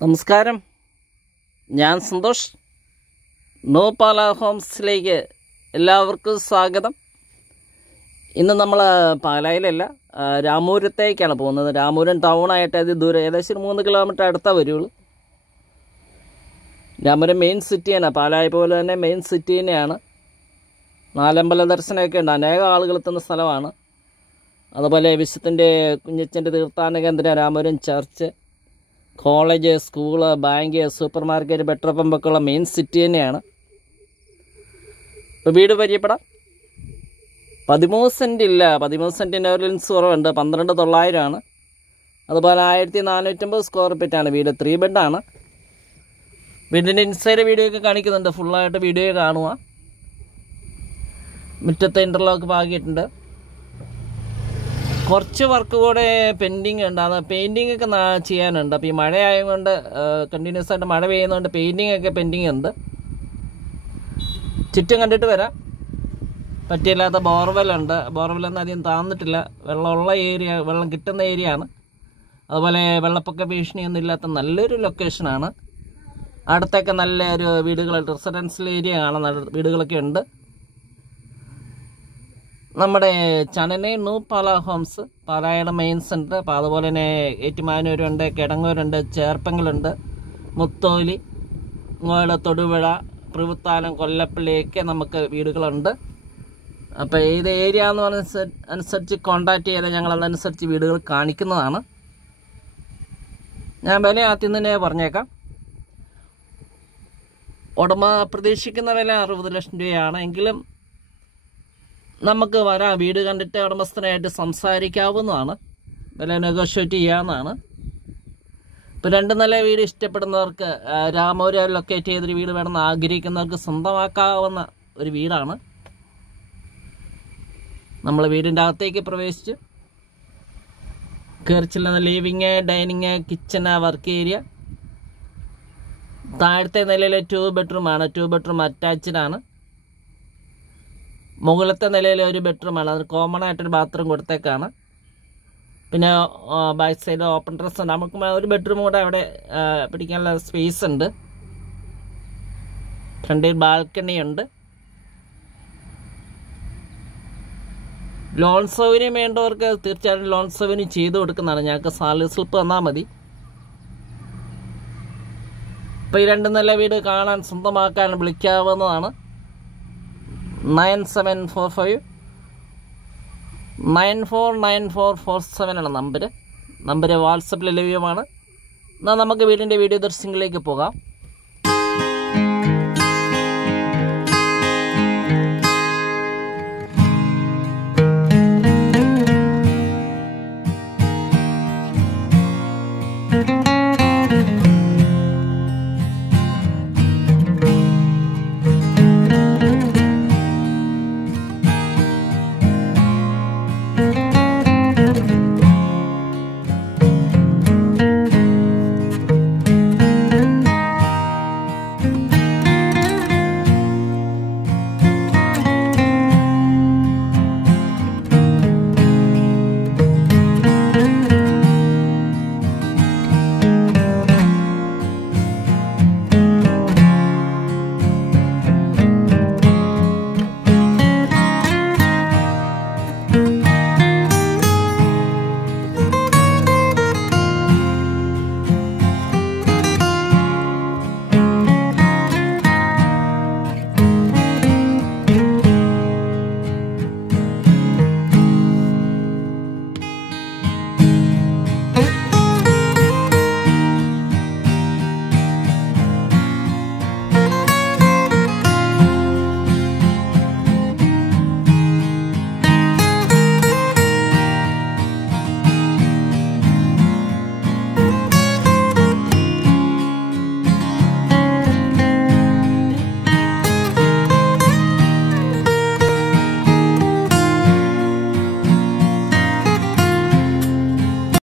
നമസ്കാരം, ഞാൻ സന്തോഷ്. നോ പാല ഹോംസിലേക്ക് എല്ലാവർക്കും സ്വാഗതം. ഇന്ന് നമ്മൾ പാലായിലല്ല, രാമൂരത്തേക്കാണ് പോകുന്നത്. രാമൂരം ടൗണായിട്ട് അത് ദൂരം ഏകദേശം 3 കിലോമീറ്റർ അടുത്താൽ വരുള്ളൂ. രാമൂരം മെയിൻ സിറ്റിയാണ്, പാലായി പോലെ തന്നെ മെയിൻ സിറ്റി തന്നെയാണ്. നാലമ്പല ദർശനമൊക്കെ ഉണ്ട്, അനേകം ആളുകൾ എത്തുന്ന സ്ഥലമാണ്. അതുപോലെ വിശുദ്ധൻ്റെ കുഞ്ഞച്ചൻ്റെ തീർത്ഥാടന കേന്ദ്രം, Ramapuram church, college, school, bank, supermarket, petrol പമ്പൊക്കെ ഉള്ള മെയിൻ സിറ്റി തന്നെയാണ്. ഇപ്പോൾ വീട് പരിചയപ്പെടാം. 13 സെൻറ്റ് ഇല്ല, 13 സെൻറ്റിൻ്റെ ഒരു ലിൻസ് കുറവുണ്ട്. 12,900 അതുപോലെ 1450 സ്ക്വയർ ഫീറ്റാണ് വീട്. 3 ബെഡാണ്. വീടിൻ്റെ ഇൻസൈഡ് വീഡിയോ ഒക്കെ കാണിക്കുന്നുണ്ട്, ഫുള്ളായിട്ട് വീഡിയോ കാണുക. മുറ്റത്തെ ഇൻ്റർലോക്ക് പാകിയിട്ടുണ്ട്. കുറച്ച് വർക്ക് കൂടെ പെൻഡിങ് ഉണ്ട്, അത് പെയിൻറ്റിങ് ഒക്കെ ചെയ്യാനുണ്ട്. അപ്പോൾ ഈ മഴ ആയതുകൊണ്ട്, കണ്ടിന്യൂസ് ആയിട്ട് മഴ പെയ്യുന്നതുകൊണ്ട് പെയിൻറ്റിങ് ഒക്കെ പെൻഡിങ് ഉണ്ട്. ചുറ്റും കണ്ടിട്ട് വരാം. പറ്റിയില്ലാത്ത ബോർവെല്ലുണ്ട്. ബോർവെല്ലൊന്നും അധികം താന്നിട്ടില്ല. വെള്ളമുള്ള ഏരിയ, വെള്ളം കിട്ടുന്ന ഏരിയ ആണ്. അതുപോലെ വെള്ളപ്പൊക്ക ഭീഷണിയൊന്നും ഇല്ലാത്ത നല്ലൊരു ലൊക്കേഷനാണ്. അടുത്തൊക്കെ നല്ലൊരു വീടുകൾ, റെസിഡൻഷ്യൽ ഏരിയ ആണ്, വീടുകളൊക്കെ ഉണ്ട്. നമ്മുടെ ചനനെ നൂ പാല ഹോംസ്, പാലായുടെ മെയിൻ സെൻറ്റർ. അപ്പോൾ അതുപോലെ തന്നെ ഏറ്റുമാനൂരുണ്ട്, കിടങ്ങൂരുണ്ട്, ചേർപ്പങ്ങളുണ്ട്, മുത്തോലി, തൊടുപുഴ, പ്രിവുത്താനം, കൊല്ലപ്പള്ളിയൊക്കെ നമുക്ക് വീടുകളുണ്ട്. അപ്പോൾ ഏത് ഏരിയ എന്ന് പറഞ്ഞ അനുസരിച്ച് കോൺടാക്റ്റ് ചെയ്താൽ ഞങ്ങൾ അതനുസരിച്ച് വീടുകൾ കാണിക്കുന്നതാണ്. ഞാൻ വില ആദ്യം തന്നെ പറഞ്ഞേക്കാം. ഉടമ പ്രതീക്ഷിക്കുന്ന വില 60 ലക്ഷം രൂപയാണ്. എങ്കിലും നമുക്ക് വരാം, വീട് കണ്ടിട്ട് ഉടമസ്ഥനായിട്ട് സംസാരിക്കാവുന്നതാണ്. വില നെഗോഷിയേറ്റ് ചെയ്യാവുന്നതാണ്. ഇപ്പോൾ 2 നില വീട് ഇഷ്ടപ്പെടുന്നവർക്ക്, രാമൂരം ലൊക്കേറ്റ് ചെയ്തൊരു വീട് വേണമെന്ന് ആഗ്രഹിക്കുന്നവർക്ക് സ്വന്തമാക്കാവുന്ന ഒരു വീടാണ്. നമ്മൾ വീടിൻ്റെ അകത്തേക്ക് പ്രവേശിച്ച് കയറി ചെല്ലുന്ന living, dining, kitchen, work area. താഴത്തെ നിലയിലെ 2 ബെഡ്റൂമാണ്. 2 ബെഡ്റൂം അറ്റാച്ച്ഡ് ആണ്. മുകളിലത്തെ നിലയിൽ ഒരു ബെഡ്റൂമാണ്, അതിന് കോമൺ ആയിട്ടൊരു ബാത്റൂം കൊടുത്തേക്കാണ്. പിന്നെ ബാക്ക് സൈഡ് ഓപ്പൺ ടെറസ് ഉണ്ട്. നമുക്ക് ഒരു ബെഡ്റൂം കൂടെ അവിടെ പിടിക്കാനുള്ള സ്പേസ് ഉണ്ട്. ഫ്രണ്ടിൽ ബാൽക്കണി ഉണ്ട്. ലോൺ സൗകര്യം വേണ്ടവർക്ക് തീർച്ചയായിട്ടും ലോൺ സൗകര്യം ചെയ്തു കൊടുക്കുന്നതാണ്. ഞങ്ങൾക്ക് സാലറി സ്ലിപ്പ് തന്നാൽ മതി. ഇപ്പോൾ ഈ 2 നില വീട് കാണാൻ, സ്വന്തമാക്കാൻ വിളിക്കാവുന്നതാണ്. 9745 949447 ആണ് നമ്പർ. വാട്സപ്പിൽ ലഭ്യമാണ്. എന്നാൽ നമുക്ക് വീടിൻ്റെ വീഡിയോ ദൃശ്യങ്ങളിലേക്ക് പോകാം.